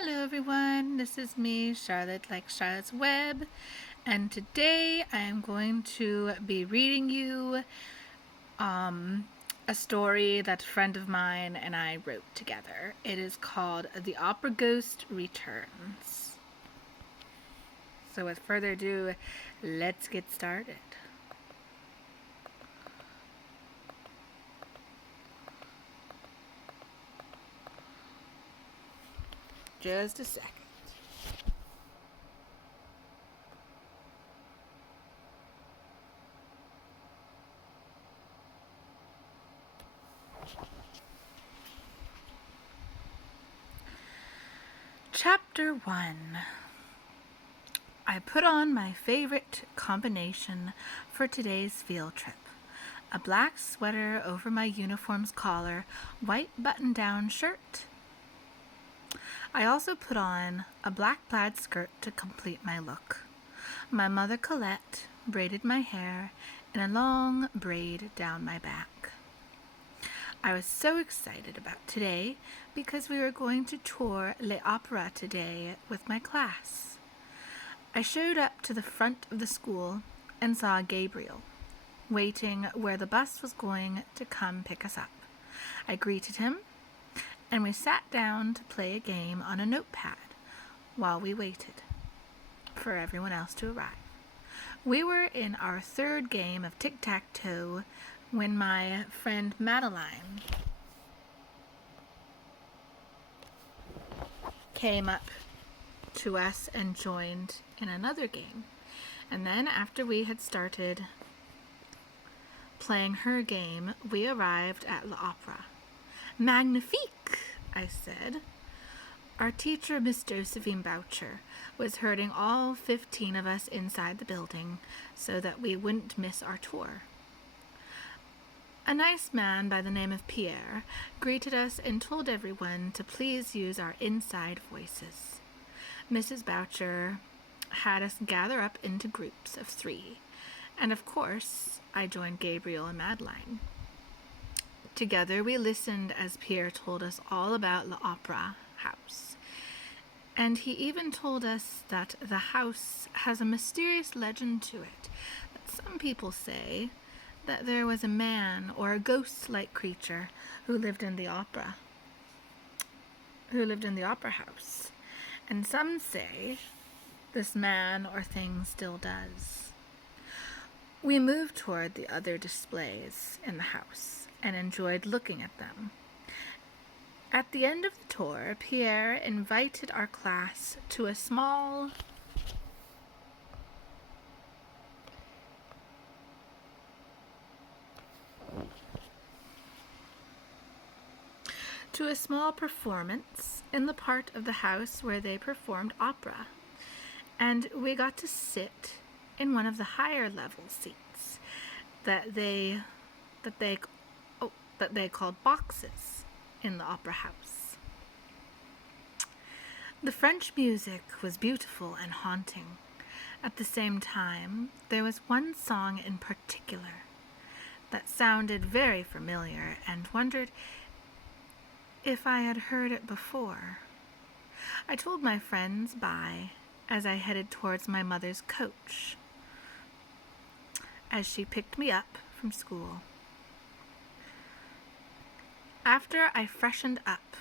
Hello everyone, this is me, Charlotte like Charlotte's Web, and today I am going to be reading you a story that a friend of mine and I wrote together. It is called The Opera Ghost Returns. So with further ado, let's get started. Just a second. Chapter 1. I put on my favorite combination for today's field trip. A black sweater over my uniform's collar, white button-down shirt. I also put on a black plaid skirt to complete my look. My mother Colette braided my hair in a long braid down my back. I was so excited about today because we were going to tour Les Opéras today with my class. I showed up to the front of the school and saw Gabriel, waiting where the bus was going to come pick us up. I greeted him, and we sat down to play a game on a notepad while we waited for everyone else to arrive. We were in our third game of tic-tac-toe when my friend Madeline came up to us and joined in another game. And then after we had started playing her game, we arrived at l'Opera. Magnifique, I said. Our teacher, Miss Josephine Boucher, was herding all 15 of us inside the building so that we wouldn't miss our tour. A nice man by the name of Pierre greeted us and told everyone to please use our inside voices. Mrs. Boucher had us gather up into groups of 3, and of course, I joined Gabriel and Madeline. Together we listened as Pierre told us all about l'Opera House. And he even told us that the house has a mysterious legend to it, that some people say that there was a man or a ghost-like creature who lived in the opera house. And some say this man or thing still does. We moved toward the other displays in the house and enjoyed looking at them. At the end of the tour, Pierre invited our class to a small performance in the part of the house where they performed opera, and we got to sit in one of the higher level seats that they called boxes in the opera house. The French music was beautiful and haunting. At the same time, there was one song in particular that sounded very familiar, and wondered if I had heard it before. I told my friends bye as I headed towards my mother's coach as she picked me up from school. After I freshened up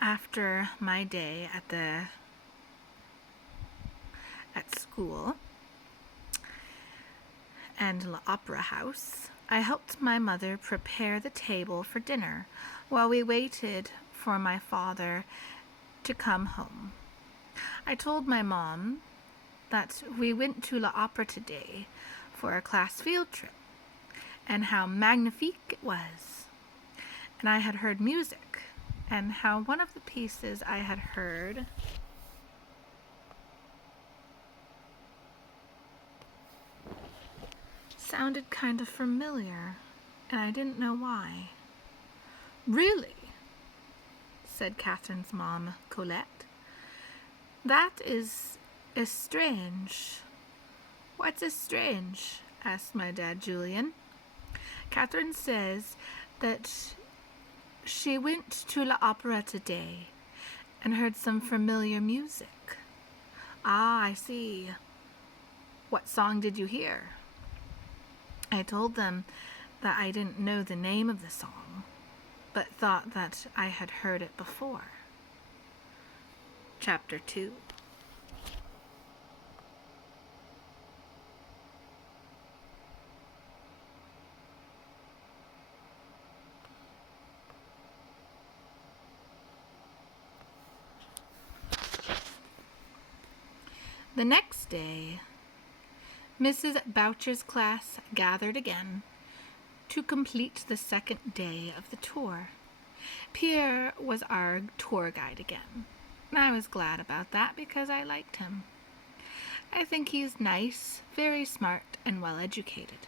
after my day at school and l'Opera House, I helped my mother prepare the table for dinner while we waited for my father to come home. I told my mom that we went to l'Opera today for a class field trip and how magnifique it was. And I had heard music, and how one of the pieces I had heard sounded kind of familiar, and I didn't know why. Really? Said Catherine's mom, Colette. That is strange. What's strange? Asked my dad, Julian. Catherine says that she went to l'Opera today and heard some familiar music. Ah, I see. What song did you hear? I told them that I didn't know the name of the song, but thought that I had heard it before. Chapter 2. The next day, Mrs. Boucher's class gathered again to complete the second day of the tour. Pierre was our tour guide again. I was glad about that because I liked him. I think he's nice, very smart, and well educated.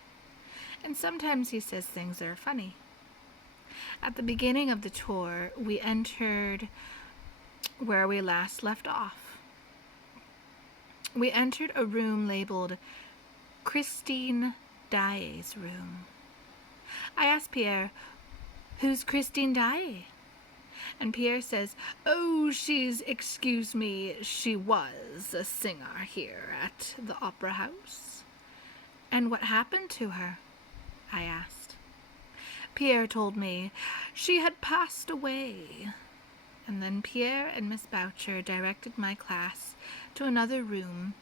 And sometimes he says things that are funny. At the beginning of the tour, we entered where we last left off. We entered a room labeled Christine Daae's room. I asked Pierre, "Who's Christine Daae?" And Pierre says, "Oh, excuse me, she was a singer here at the Opera House." "And what happened to her?" I asked. Pierre told me she had passed away. And then Pierre and Miss Boucher directed my class to another room,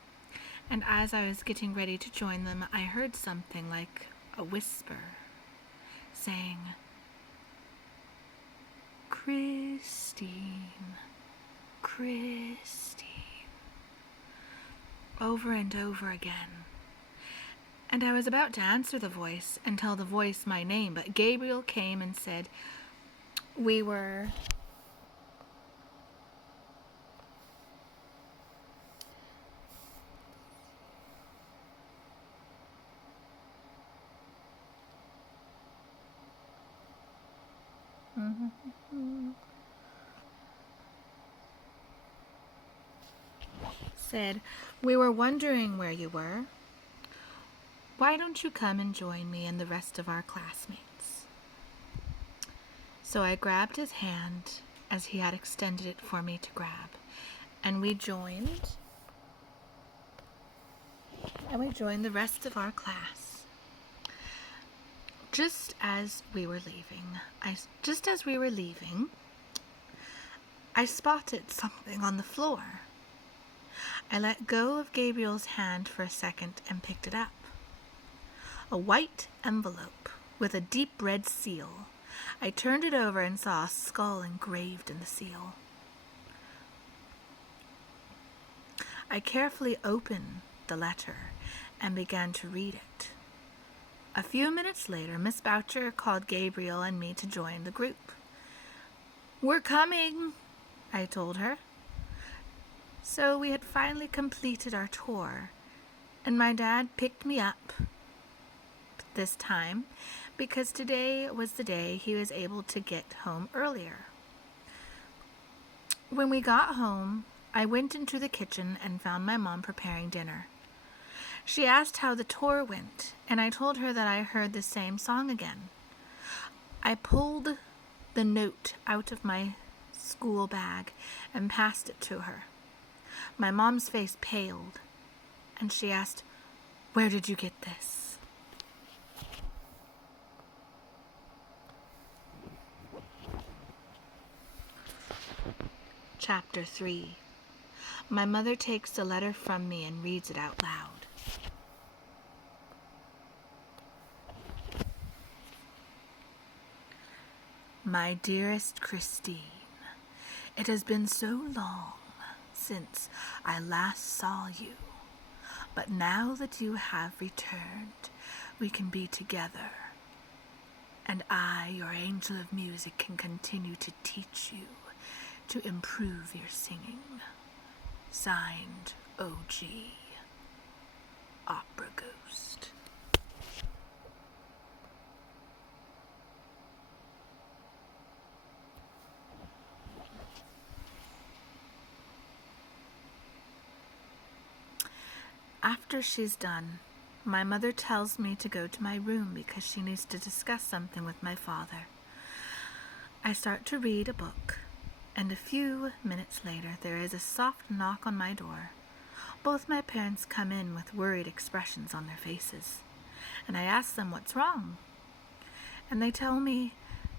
and as I was getting ready to join them, I heard something like a whisper saying, "Christine, Christine," over and over again. And I was about to answer the voice and tell the voice my name, but Gabriel came and said we were wondering where you were. Why don't you come and join me and the rest of our classmates? So I grabbed his hand as he had extended it for me to grab, and we joined the rest of our class. Just as we were leaving, I spotted something on the floor. I let go of Gabriel's hand for a second and picked it up. A white envelope with a deep red seal. I turned it over and saw a skull engraved in the seal. I carefully opened the letter and began to read it. A few minutes later, Miss Boucher called Gabriel and me to join the group. "We're coming," I told her. So we had finally completed our tour, and my dad picked me up this time because today was the day he was able to get home earlier. When we got home, I went into the kitchen and found my mom preparing dinner. She asked how the tour went, and I told her that I heard the same song again. I pulled the note out of my school bag and passed it to her. My mom's face paled, and she asked, "Where did you get this?" Chapter 3. My mother takes the letter from me and reads it out loud. My dearest Christine, it has been so long since I last saw you, but now that you have returned, we can be together, and I, your angel of music, can continue to teach you to improve your singing. Signed, OG, Opera Ghost. After she's done, my mother tells me to go to my room because she needs to discuss something with my father. I start to read a book, And a few minutes later, there is a soft knock on my door. Both my parents come in with worried expressions on their faces, and I ask them what's wrong. And they tell me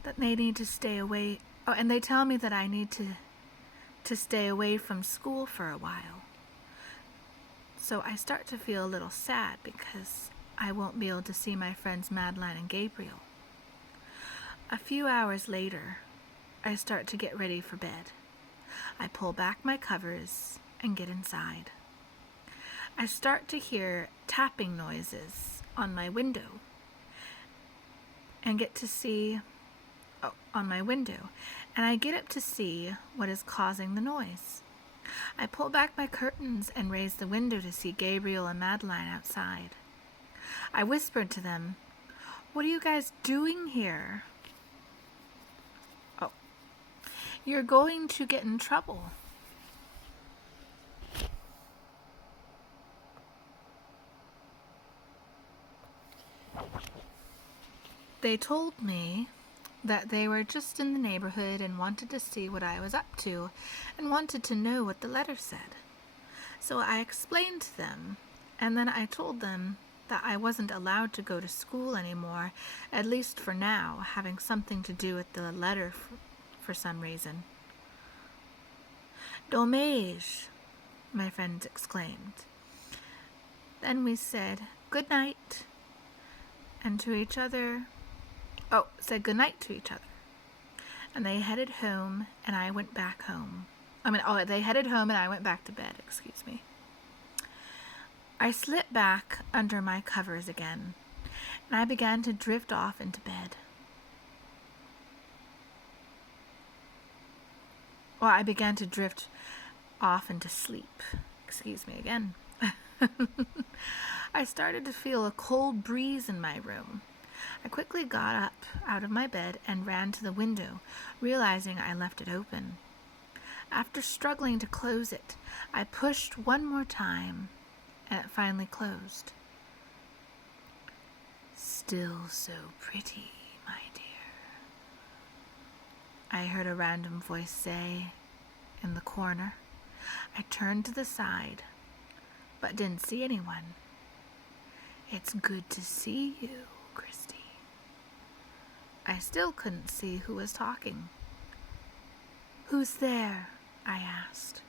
that they need to stay away. Oh, and they tell me that I need to stay away from school for a while. So I start to feel a little sad because I won't be able to see my friends Madeline and Gabriel. A few hours later, I start to get ready for bed. I pull back my covers and get inside. I start to hear tapping noises on my window and get to see on my window, and I get up to see what is causing the noise. I pull back my curtains and raise the window to see Gabriel and Madeline outside. I whispered to them, "What are you guys doing here?" "Oh, you're going to get in trouble." They told me that they were just in the neighborhood and wanted to see what I was up to and wanted to know what the letter said. So I explained to them, and then I told them that I wasn't allowed to go to school anymore, at least for now, having something to do with the letter for some reason. "Dommage," my friends exclaimed. Then we said good night and to each other. Said good night to each other. And they headed home and I went back home. They headed home and I went back to bed, excuse me. I slipped back under my covers again and I began to drift off into bed. I began to drift off into sleep. Excuse me again. I started to feel a cold breeze in my room. I quickly got up out of my bed and ran to the window, realizing I left it open. After struggling to close it, I pushed one more time, and it finally closed. "Still so pretty, my dear," I heard a random voice say in the corner. I turned to the side, but didn't see anyone. "It's good to see you, Christy." I still couldn't see who was talking. "Who's there?" I asked.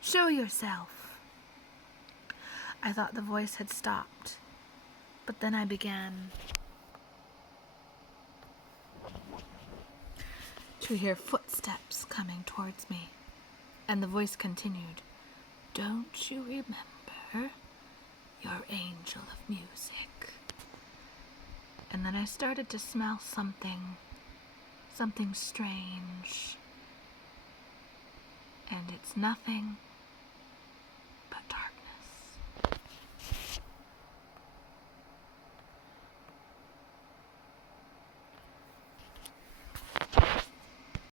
"Show yourself." I thought the voice had stopped, but then I began to hear footsteps coming towards me, and the voice continued, "Don't you remember your angel of music?" And then I started to smell something strange. And it's nothing